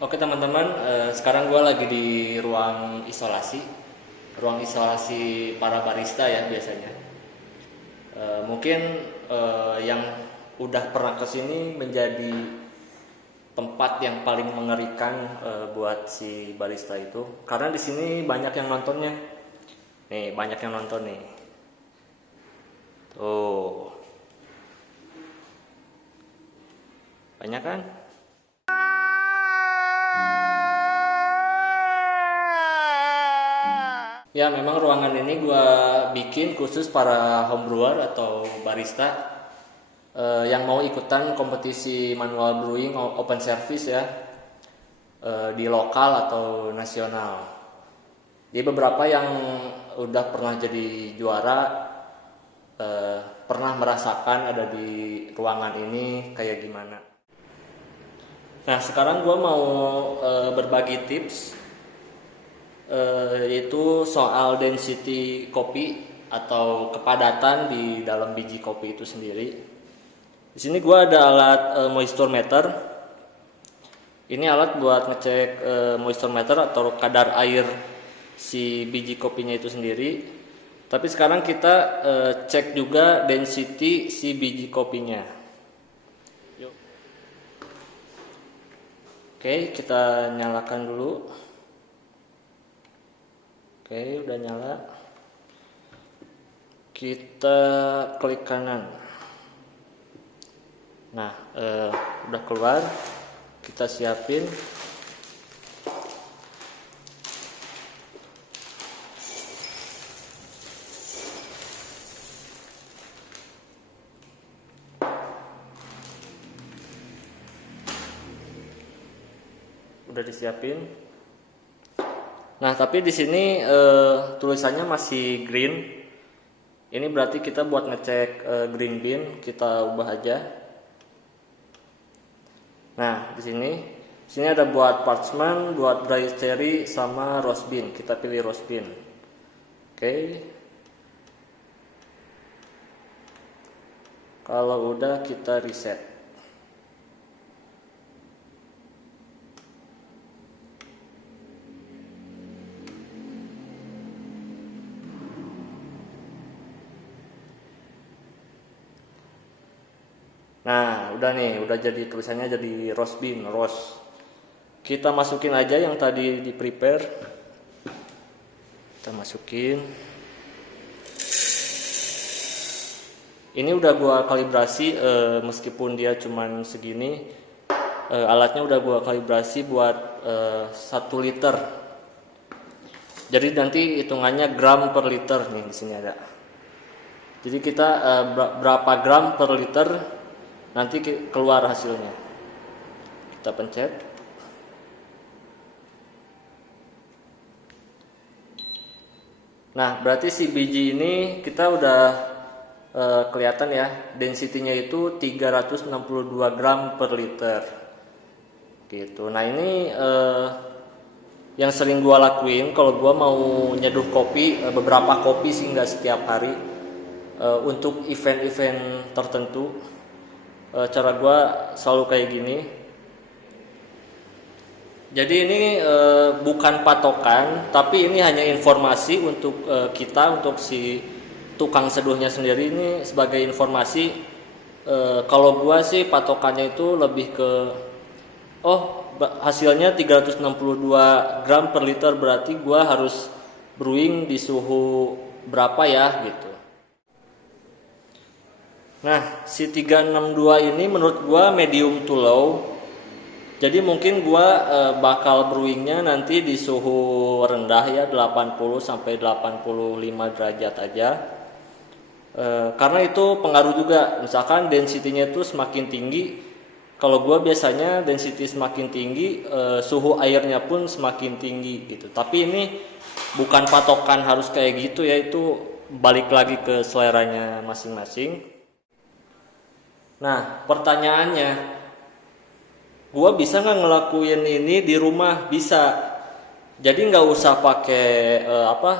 Oke teman-teman, sekarang gue lagi di ruang isolasi para barista ya biasanya. Mungkin yang udah pernah kesini menjadi tempat yang paling mengerikan buat si barista itu, karena di sini banyak yang nontonnya. Nih banyak yang nonton nih. Tuh, banyak kan? Ya memang ruangan ini gua bikin khusus para homebrewer atau barista yang mau ikutan kompetisi manual brewing open service ya, di lokal atau nasional. Jadi beberapa yang udah pernah jadi juara pernah merasakan ada di ruangan ini kayak gimana. Nah sekarang gua mau berbagi tips, yaitu soal density kopi atau kepadatan di dalam biji kopi itu sendiri. Di sini gue ada alat moisture meter. Ini alat buat ngecek moisture meter atau kadar air si biji kopinya itu sendiri. Tapi sekarang kita cek juga density si biji kopinya. Yuk. Oke, kita nyalakan dulu. Oke, udah nyala. Kita klik kanan. Nah, udah keluar. Kita siapin. Udah disiapin. Nah, tapi di sini tulisannya masih green. Ini berarti kita buat ngecek green bean, kita ubah aja. Nah, di sini ada buat parchment, buat dry cherry sama roast bean. Kita pilih roast bean. Oke. Kalau udah kita reset. Nah, udah nih, udah jadi tulisannya jadi roast bean, roast. Kita masukin aja yang tadi di prepare. Kita masukin. Ini udah gua kalibrasi, meskipun dia cuman segini, alatnya udah gua kalibrasi buat 1 liter. Jadi nanti hitungannya gram per liter nih di sini ada. Jadi kita berapa gram per liter nanti keluar hasilnya. Kita pencet. Nah, berarti si biji ini kita udah kelihatan ya, density-nya itu 362 gram per liter. Gitu. Nah, ini yang sering gua lakuin kalau gua mau nyeduh kopi, beberapa kopi sih nggak setiap hari, untuk event-event tertentu. Cara gue selalu kayak gini. Jadi ini bukan patokan, tapi ini hanya informasi untuk kita, untuk si tukang seduhnya sendiri. Ini sebagai informasi. Kalau gue sih patokannya itu lebih ke hasilnya 362 gram per liter, berarti gue harus brewing di suhu berapa ya gitu. Nah, si 362 ini menurut gua medium to low. Jadi mungkin gua bakal brewingnya nanti di suhu rendah ya, 80 sampai 85 derajat aja. Karena itu pengaruh juga. Misalkan density-nya itu semakin tinggi. Kalau gua biasanya density semakin tinggi, suhu airnya pun semakin tinggi gitu. Tapi ini bukan patokan harus kayak gitu ya, itu balik lagi ke seleranya masing-masing. Nah, pertanyaannya, gua bisa nggak ngelakuin ini di rumah? Bisa. Jadi nggak usah pakai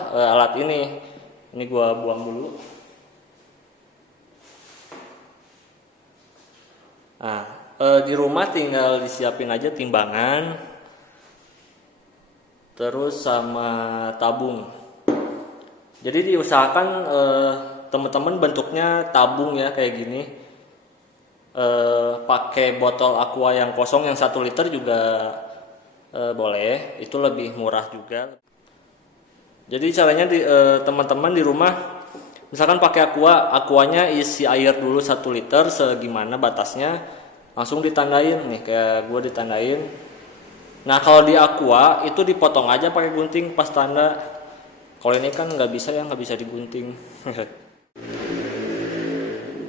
alat ini. Ini gua buang dulu. Nah, di rumah tinggal disiapin aja timbangan, terus sama tabung. Jadi diusahakan teman-teman bentuknya tabung ya kayak gini. Pakai botol aqua yang kosong yang 1 liter juga boleh, itu lebih murah juga. Jadi caranya teman-teman di rumah misalkan pakai aquanya isi air dulu 1 liter segimana batasnya, langsung ditandain nih kayak gue ditandain. Nah kalau di aqua itu dipotong aja pakai gunting pas tanda. Kalau ini kan nggak bisa digunting.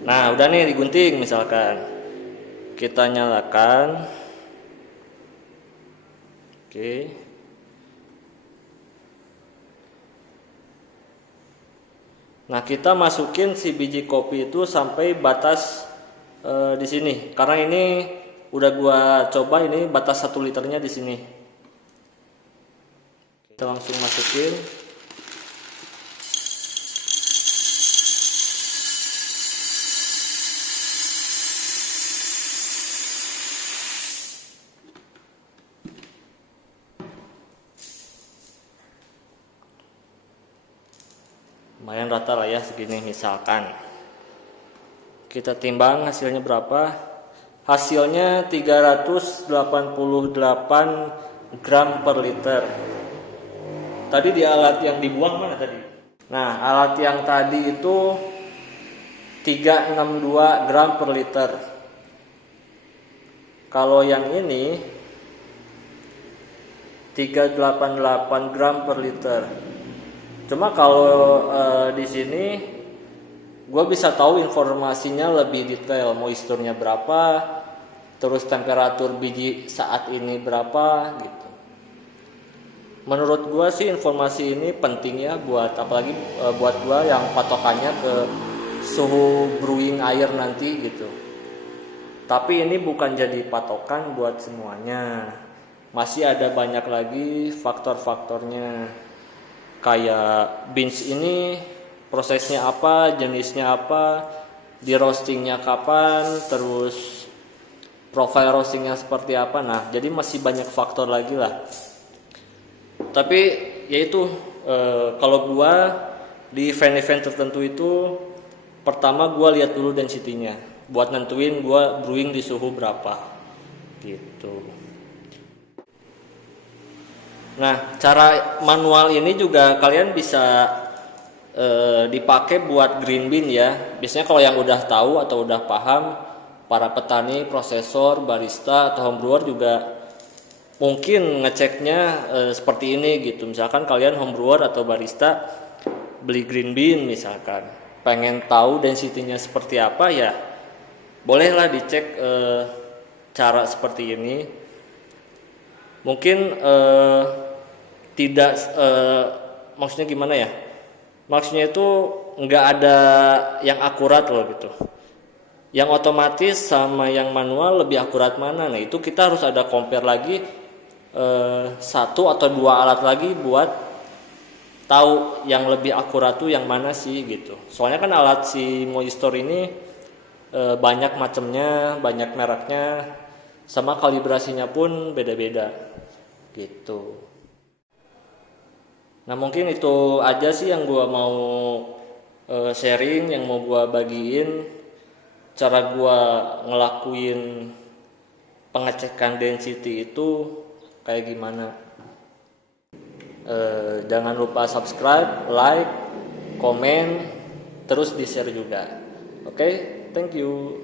Nah udah nih digunting, misalkan kita nyalakan. Oke. Nah kita masukin si biji kopi itu sampai batas di sini. Karena ini udah gua coba, ini batas 1 liternya di sini. Kita langsung masukin. Lumayan rata lah ya segini misalkan. Kita timbang hasilnya berapa? Hasilnya 388 gram per liter. Tadi di alat yang dibuang mana tadi? Nah alat yang tadi itu 362 gram per liter. Kalau yang ini 388 gram per liter. Cuma kalau di sini gue bisa tahu informasinya lebih detail, moisturnya berapa, terus temperatur biji saat ini berapa gitu. Menurut gue sih informasi ini penting ya buat apalagi buat gue yang patokannya ke suhu brewing air nanti gitu. Tapi ini bukan jadi patokan buat semuanya. Masih ada banyak lagi faktor-faktornya. Kayak beans ini prosesnya apa, jenisnya apa, di roastingnya kapan, terus profile roastingnya seperti apa. Nah jadi masih banyak faktor lagi lah. Tapi yaitu kalau gua di event-event tertentu itu pertama gua lihat dulu density-nya buat nentuin gua brewing di suhu berapa gitu. Nah, cara manual ini juga kalian bisa dipakai buat green bean ya. Biasanya kalau yang udah tahu atau udah paham, para petani, prosesor, barista atau homebrewer juga mungkin ngeceknya seperti ini gitu. Misalkan kalian homebrewer atau barista beli green bean misalkan, pengen tahu density-nya seperti apa ya, bolehlah dicek cara seperti ini. Mungkin tidak maksudnya gimana ya? Maksudnya itu nggak ada yang akurat loh gitu. Yang otomatis sama yang manual lebih akurat mana? Nah itu kita harus ada compare lagi 1 atau 2 alat lagi buat tahu yang lebih akurat tuh yang mana sih gitu. Soalnya kan alat si Moisture ini banyak macamnya, banyak mereknya, sama kalibrasinya pun beda-beda gitu. Nah mungkin itu aja sih yang gua mau sharing, yang mau gua bagiin cara gua ngelakuin pengecekan density itu kayak gimana. Jangan lupa subscribe, like, komen, terus di share juga. Oke, thank you.